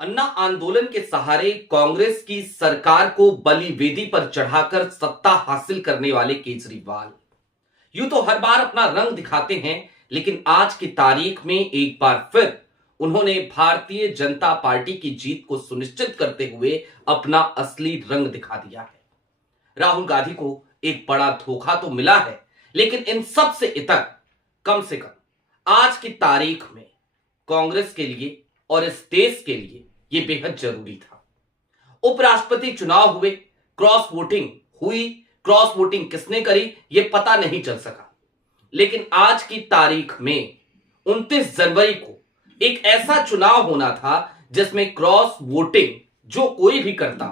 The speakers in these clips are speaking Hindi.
अन्ना आंदोलन के सहारे कांग्रेस की सरकार को बलि वेदी पर चढ़ाकर सत्ता हासिल करने वाले केजरीवाल यूं तो हर बार अपना रंग दिखाते हैं, लेकिन आज की तारीख में एक बार फिर उन्होंने भारतीय जनता पार्टी की जीत को सुनिश्चित करते हुए अपना असली रंग दिखा दिया है। राहुल गांधी को एक बड़ा धोखा तो मिला है, लेकिन इन सब से कम आज की तारीख में कांग्रेस के लिए और इस देश के लिए यह बेहद जरूरी था। उपराष्ट्रपति चुनाव हुए, क्रॉस वोटिंग हुई, क्रॉस वोटिंग किसने करी यह पता नहीं चल सका, लेकिन आज की तारीख में 29 जनवरी को एक ऐसा चुनाव होना था जिसमें क्रॉस वोटिंग जो कोई भी करता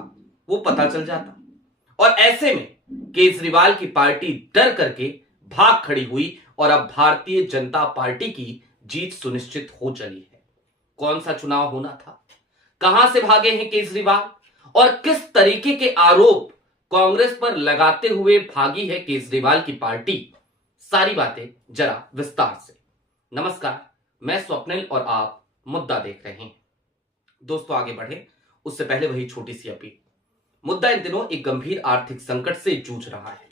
वो पता चल जाता। और ऐसे में केजरीवाल की पार्टी डर करके भाग खड़ी हुई और अब भारतीय जनता पार्टी की जीत सुनिश्चित हो चली है। कौन सा चुनाव होना था, कहां से भागे हैं केजरीवाल और किस तरीके के आरोप कांग्रेस पर लगाते हुए भागी है केजरीवाल की पार्टी, सारी बातें जरा विस्तार से। नमस्कार, मैं स्वप्निल और आप मुद्दा देख रहे हैं। दोस्तों, आगे बढ़े उससे पहले वही छोटी सी अपील। मुद्दा इन दिनों एक गंभीर आर्थिक संकट से जूझ रहा है।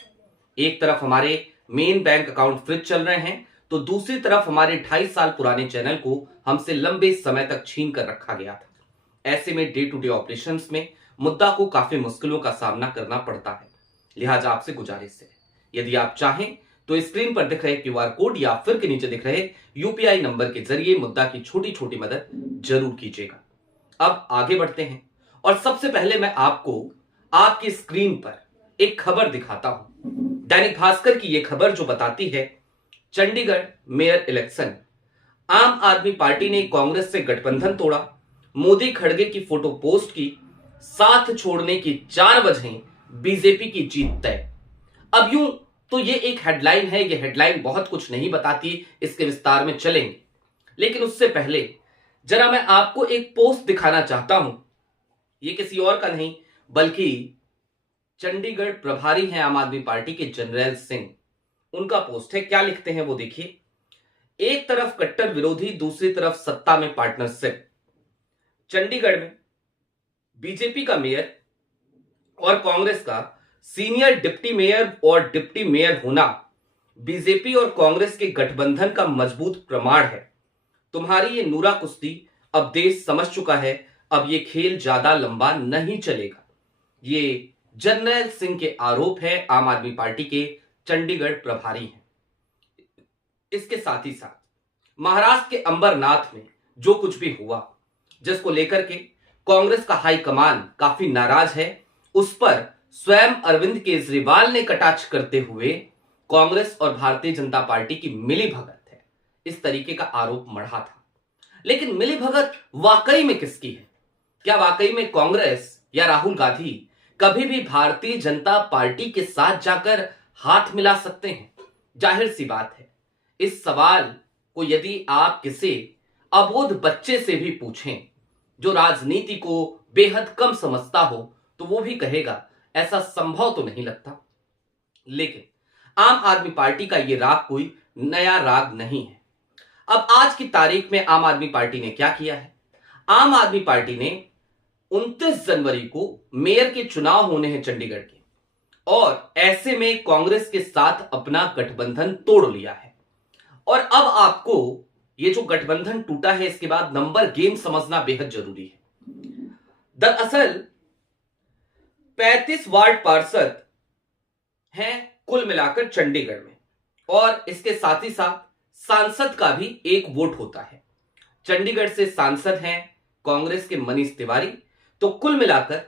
एक तरफ हमारे मेन बैंक अकाउंट फ्रीज चल रहे हैं, तो दूसरी तरफ हमारे 2.5 साल पुराने चैनल को हमसे लंबे समय तक छीन कर रखा गया था। ऐसे में डे टू डे ऑपरेशंस में मुद्दा को काफी मुश्किलों का सामना करना पड़ता है। लिहाजा आपसे गुजारिश है, यदि आप चाहें तो स्क्रीन पर दिख रहे क्यूआर कोड या फिर के नीचे दिख रहे यूपीआई नंबर के जरिए मुद्दा की छोटी छोटी मदद जरूर कीजिएगा। अब आगे बढ़ते हैं और सबसे पहले मैं आपको आपकी स्क्रीन पर एक खबर दिखाता हूं। दैनिक भास्कर की यह खबर जो बताती है, चंडीगढ़ मेयर इलेक्शन, आम आदमी पार्टी ने कांग्रेस से गठबंधन तोड़ा, मोदी खड़गे की फोटो पोस्ट की, साथ छोड़ने की 4 वजहें, बीजेपी की जीत तय। अब यूं तो ये एक हेडलाइन है, ये हेडलाइन बहुत कुछ नहीं बताती, इसके विस्तार में चलेंगे, लेकिन उससे पहले जरा मैं आपको एक पोस्ट दिखाना चाहता हूं। ये किसी और का नहीं बल्कि चंडीगढ़ प्रभारी हैं आम आदमी पार्टी के जनरल सिंह, उनका पोस्ट है। क्या लिखते हैं वो देखिए। एक तरफ कट्टर विरोधी, दूसरी तरफ सत्ता में पार्टनरशिप। चंडीगढ़ में बीजेपी का मेयर और कांग्रेस का सीनियर डिप्टी मेयर और डिप्टी मेयर होना बीजेपी और कांग्रेस के गठबंधन का मजबूत प्रमाण है। तुम्हारी ये नूरा कुश्ती अब देश समझ चुका है, अब ये खेल ज्यादा लंबा नहीं चलेगा। ये जनरल सिंह के आरोप है, आम आदमी पार्टी के चंडीगढ़ प्रभारी हैं। इसके साथ ही साथ महाराष्ट्र के अंबरनाथ में जो कुछ भी हुआ, जिसको लेकर के कांग्रेस का हाईकमान काफी नाराज है, उस पर स्वयं अरविंद केजरीवाल ने कटाक्ष करते हुए कांग्रेस और भारतीय जनता पार्टी की मिलीभगत है, इस तरीके का आरोप मढ़ा था। लेकिन मिलीभगत वाकई में किसकी है? क्या वाकई में कांग्रेस या राहुल गांधी कभी भी भारतीय जनता पार्टी के साथ जाकर हाथ मिला सकते हैं? जाहिर सी बात है, इस सवाल को यदि आप किसी अबोध बच्चे से भी पूछें जो राजनीति को बेहद कम समझता हो, तो वो भी कहेगा ऐसा संभव तो नहीं लगता। लेकिन आम आदमी पार्टी का ये राग कोई नया राग नहीं है। अब आज की तारीख में आम आदमी पार्टी ने क्या किया है? आम आदमी पार्टी ने 29 जनवरी को मेयर के चुनाव होने हैं चंडीगढ़ के, और ऐसे में कांग्रेस के साथ अपना गठबंधन तोड़ लिया है। और अब आपको ये जो गठबंधन टूटा है, इसके बाद नंबर गेम समझना बेहद जरूरी है। दरअसल 35 वार्ड पार्षद हैं कुल मिलाकर चंडीगढ़ में, और इसके साथ ही साथ सांसद का भी एक वोट होता है। चंडीगढ़ से सांसद हैं कांग्रेस के मनीष तिवारी, तो कुल मिलाकर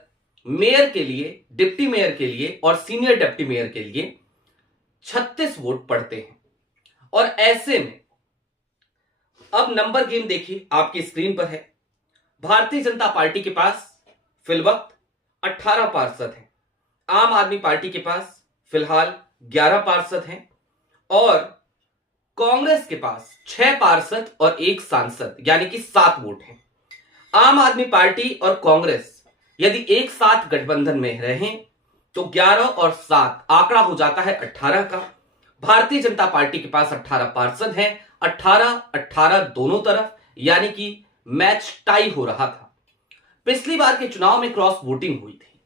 मेयर के लिए, डिप्टी मेयर के लिए और सीनियर डिप्टी मेयर के लिए 36 वोट पड़ते हैं। और ऐसे में अब नंबर गेम देखिए, आपकी स्क्रीन पर है। भारतीय जनता पार्टी के पास फिलवक्त 18 पार्षद हैं, आम आदमी पार्टी के पास फिलहाल 11 पार्षद हैं, और कांग्रेस के पास 6 पार्षद और 1 सांसद, यानी कि 7 वोट हैं। आम आदमी पार्टी और कांग्रेस यदि एक साथ गठबंधन में रहें तो 11 और 7 आंकड़ा हो जाता है 18 का। भारतीय जनता पार्टी के पास 18 पार्षद हैं, 18-18 दोनों तरफ, यानी कि मैच टाई हो रहा था। पिछली बार के चुनाव में क्रॉस वोटिंग हुई थी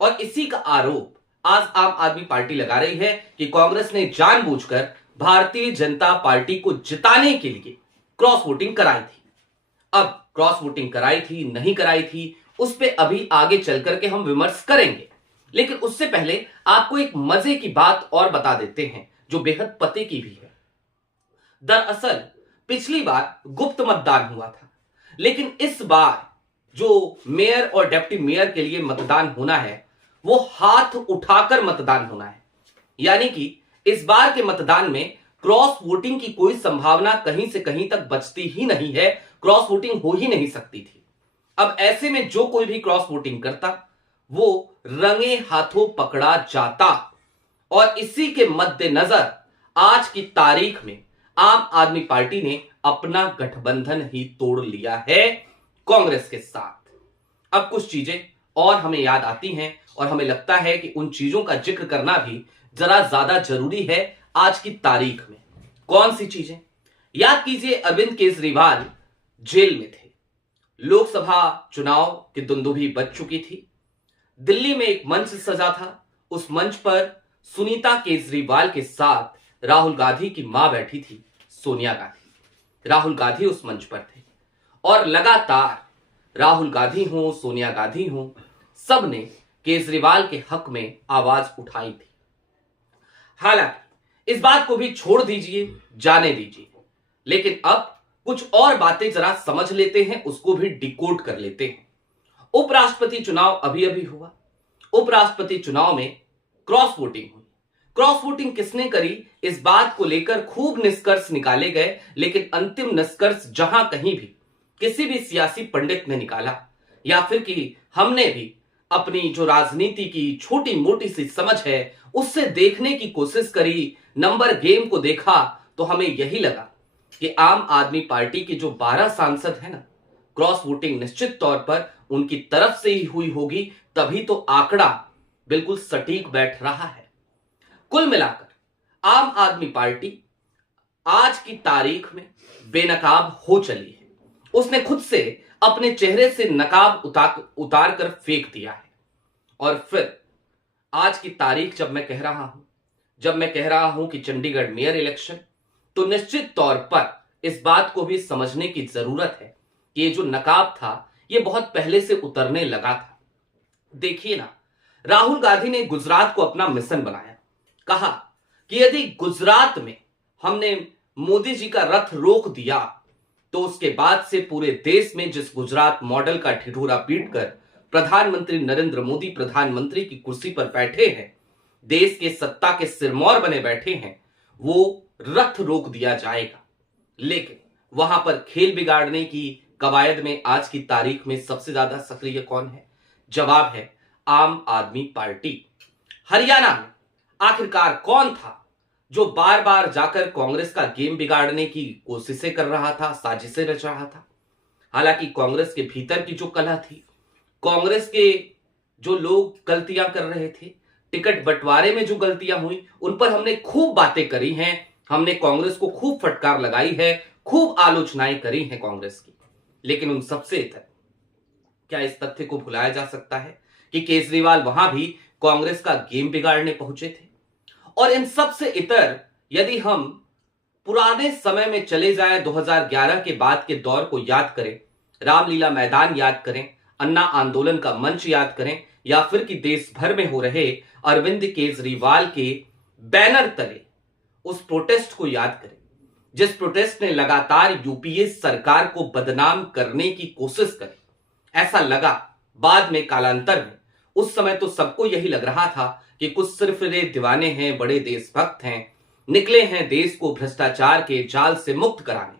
और इसी का आरोप आज आम आदमी पार्टी लगा रही है कि कांग्रेस ने जानबूझकर भारतीय जनता पार्टी को जिताने के लिए क्रॉस वोटिंग कराई थी। अब क्रॉस वोटिंग कराई थी नहीं कराई थी उस पे अभी आगे चल करके हम विमर्श करेंगे, लेकिन उससे पहले आपको एक मजे की बात और बता देते हैं जो बेहद पते की भी है। दरअसल पिछली बार गुप्त मतदान हुआ था, लेकिन इस बार जो मेयर और डिप्टी मेयर के लिए मतदान होना है वो हाथ उठाकर मतदान होना है। यानी कि इस बार के मतदान में क्रॉस वोटिंग की कोई संभावना कहीं से कहीं तक बचती ही नहीं है, क्रॉस वोटिंग हो ही नहीं सकती थी। अब ऐसे में जो कोई भी क्रॉस वोटिंग करता वो रंगे हाथों पकड़ा जाता और इसी के मद्देनजर आज की तारीख में आम आदमी पार्टी ने अपना गठबंधन ही तोड़ लिया है कांग्रेस के साथ। अब कुछ चीजें और हमें याद आती हैं और हमें लगता है कि उन चीजों का जिक्र करना भी जरा ज्यादा जरूरी है आज की तारीख में। कौन सी चीजें? याद कीजिए, अरविंद केजरीवाल जेल में थे, लोकसभा चुनाव की दुंदुभी बज चुकी थी, दिल्ली में एक मंच सजा था, उस मंच पर सुनीता केजरीवाल के साथ राहुल गांधी की मां बैठी थी, सोनिया गांधी। राहुल गांधी उस मंच पर थे और लगातार राहुल गांधी हो सोनिया गांधी हो सबने केजरीवाल के हक में आवाज उठाई थी। हालांकि इस बात को भी छोड़ दीजिए, जाने दीजिए, लेकिन अब कुछ और बातें जरा समझ लेते हैं, उसको भी डिकोड कर लेते हैं। उपराष्ट्रपति चुनाव अभी अभी हुआ, उपराष्ट्रपति चुनाव में क्रॉस वोटिंग हुई। क्रॉस वोटिंग किसने करी इस बात को लेकर खूब निष्कर्ष निकाले गए, लेकिन अंतिम निष्कर्ष जहां कहीं भी किसी भी सियासी पंडित ने निकाला या फिर कि हमने भी अपनी जो राजनीति की छोटी मोटी सी समझ है उससे देखने की कोशिश करी, नंबर गेम को देखा, तो हमें यही लगा कि आम आदमी पार्टी के जो 12 सांसद हैं ना, क्रॉस वोटिंग निश्चित तौर पर उनकी तरफ से ही हुई होगी, तभी तो आंकड़ा बिल्कुल सटीक बैठ रहा है। कुल मिलाकर आम आदमी पार्टी आज की तारीख में बेनकाब हो चली है। उसने खुद से अपने चेहरे से नकाब उतार कर फेंक दिया है। और फिर आज की तारीख जब मैं कह रहा हूं कि चंडीगढ़ मेयर इलेक्शन, तो निश्चित तौर पर इस बात को भी समझने की जरूरत है कि ये जो नकाब था ये बहुत पहले से उतरने लगा था। देखिए ना, राहुल गांधी ने गुजरात को अपना मिशन बनाया, कहा कि यदि गुजरात में हमने मोदी जी का रथ रोक दिया तो उसके बाद से पूरे देश में जिस गुजरात मॉडल का ठिठुरा पीटकर प्रधानमंत्री नरेंद्र मोदी प्रधानमंत्री की कुर्सी पर बैठे हैं, देश के सत्ता के सिरमौर बने बैठे हैं, वो रथ रोक दिया जाएगा। लेकिन वहां पर खेल बिगाड़ने की कवायद में आज की तारीख में सबसे ज्यादा सक्रिय कौन है? जवाब है आम आदमी पार्टी। हरियाणा में आखिरकार कौन था जो बार बार जाकर कांग्रेस का गेम बिगाड़ने की कोशिशें कर रहा था, साजिशें रच रहा था? हालांकि कांग्रेस के भीतर की जो कलह थी, कांग्रेस के जो लोग गलतियां कर रहे थे, टिकट बंटवारे में जो गलतियां हुई, उन पर हमने खूब बातें करी हैं, हमने कांग्रेस को खूब फटकार लगाई है, खूब आलोचनाएं करी हैं कांग्रेस की। लेकिन उन सबसे इतर क्या इस तथ्य को भुलाया जा सकता है कि केजरीवाल वहां भी कांग्रेस का गेम बिगाड़ने पहुंचे थे? और इन सब से इतर यदि हम पुराने समय में चले जाएं, 2011 के बाद के दौर को याद करें, रामलीला मैदान याद करें, अन्ना आंदोलन का मंच याद करें, या फिर कि देश भर में हो रहे अरविंद केजरीवाल के बैनर तले उस प्रोटेस्ट को याद करें, जिस प्रोटेस्ट ने लगातार यूपीए सरकार को बदनाम करने की कोशिश करी। ऐसा लगा बाद में, कालांतर में, उस समय तो सबको यही लग रहा था कि कुछ सिरफिरे दीवाने हैं, बड़े देशभक्त हैं, निकले हैं देश को भ्रष्टाचार के जाल से मुक्त कराने।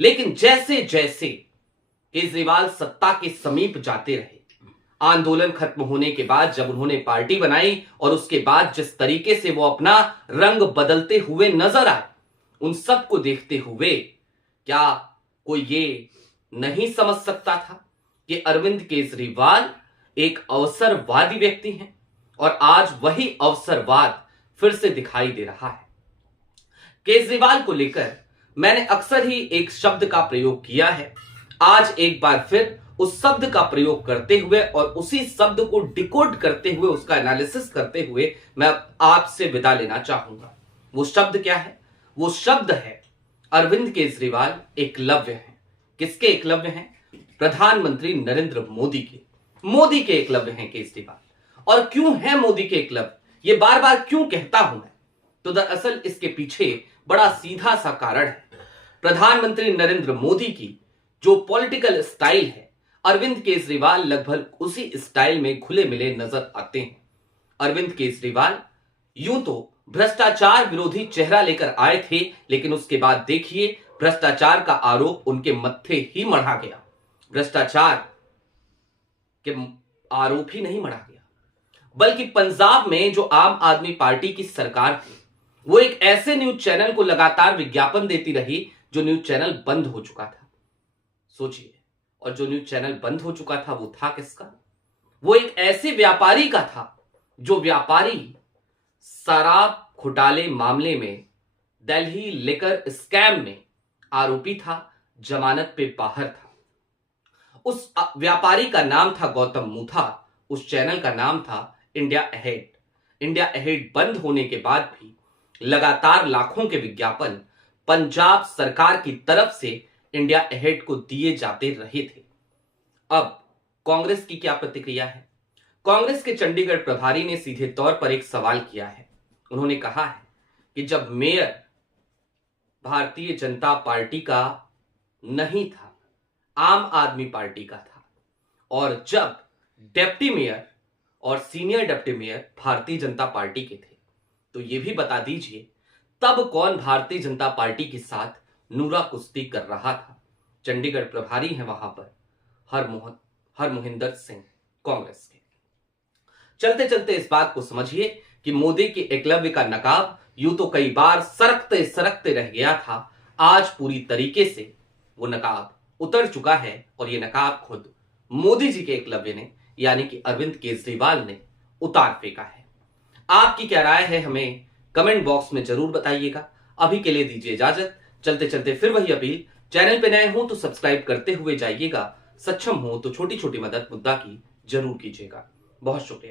लेकिन जैसे जैसे केजरीवाल सत्ता के समीप जाते रहे, आंदोलन खत्म होने के बाद जब उन्होंने पार्टी बनाई और उसके बाद जिस तरीके से वो अपना रंग बदलते हुए नजर आए, उन सब को देखते हुए क्या कोई ये नहीं समझ सकता था कि अरविंद केजरीवाल एक अवसरवादी व्यक्ति हैं और आज वही अवसरवाद फिर से दिखाई दे रहा है। केजरीवाल को लेकर मैंने अक्सर ही एक शब्द का प्रयोग किया है, आज एक बार फिर उस शब्द का प्रयोग करते हुए और उसी शब्द को डिकोड करते हुए, उसका एनालिसिस करते हुए मैं आपसे विदा लेना चाहूंगा। वो शब्द क्या है? वो शब्द है अरविंद केजरीवाल एकलव्य हैं। किसके एकलव्य हैं? प्रधानमंत्री नरेंद्र मोदी के। मोदी के एकलव्य हैं केजरीवाल। और क्यों है मोदी के एकलव्य, ये बार बार क्यों कहता हूं मैं? तो दरअसल इसके पीछे बड़ा सीधा सा कारण है। प्रधानमंत्री नरेंद्र मोदी की जो पॉलिटिकल स्टाइल है, अरविंद केजरीवाल लगभग उसी स्टाइल में घुले मिले नजर आते हैं। अरविंद केजरीवाल यूं तो भ्रष्टाचार विरोधी चेहरा लेकर आए थे, लेकिन उसके बाद देखिए भ्रष्टाचार का आरोप उनके मत्थे ही मढ़ा गया। भ्रष्टाचार के आरोप ही नहीं मढ़ा गया, बल्कि पंजाब में जो आम आदमी पार्टी की सरकार थी, वो एक ऐसे न्यूज चैनल को लगातार विज्ञापन देती रही जो न्यूज चैनल बंद हो चुका था। सोचिए, और जो न्यूज चैनल बंद हो चुका था वो था किसका? वो एक ऐसे व्यापारी का था जो व्यापारी शराब घोटाले मामले में, दिल्ली लिकर स्कैम में आरोपी था, जमानत पे बाहर था। उस व्यापारी का नाम था गौतम मुथा। उस चैनल का नाम था इंडिया अहेड। इंडिया अहेड बंद होने के बाद भी लगातार लाखों के विज्ञापन पंजाब सरकार की तरफ से इंडिया अहेड को दिए जाते रहे थे। अब कांग्रेस की क्या प्रतिक्रिया है? कांग्रेस के चंडीगढ़ प्रभारी ने सीधे तौर पर एक सवाल किया है। उन्होंने कहा है कि जब मेयर भारतीय जनता पार्टी का नहीं था, आम आदमी पार्टी का था, और जब डिप्टी मेयर और senior deputy mayor Bharatiya Janata party के थे, तो यह भी बता दीजिए तब कौन भारतीय जनता पार्टी के साथ नूरा कुश्ती कर रहा था? चंडीगढ़ प्रभारी हैं वहां पर हरमोहिंदर सिंह, कांग्रेस के। चलते चलते इस बात को समझिए कि मोदी के एकलव्य का नकाब यूं तो कई बार सरकते सरकते रह गया था, आज पूरी तरीके से वो नकाब उतर चुका है और ये नकाब खुद मोदी जी के एकलव्य ने, यानी कि अरविंद केजरीवाल ने उतार फेंका है। आपकी क्या राय है हमें कमेंट बॉक्स में जरूर बताइएगा। अभी के लिए दीजिए इजाजत। चलते चलते फिर वही अपील, चैनल पे नए हो तो सब्सक्राइब करते हुए जाइएगा, सक्षम हो तो छोटी छोटी मदद मुद्दा की जरूर कीजिएगा। बहुत शुक्रिया।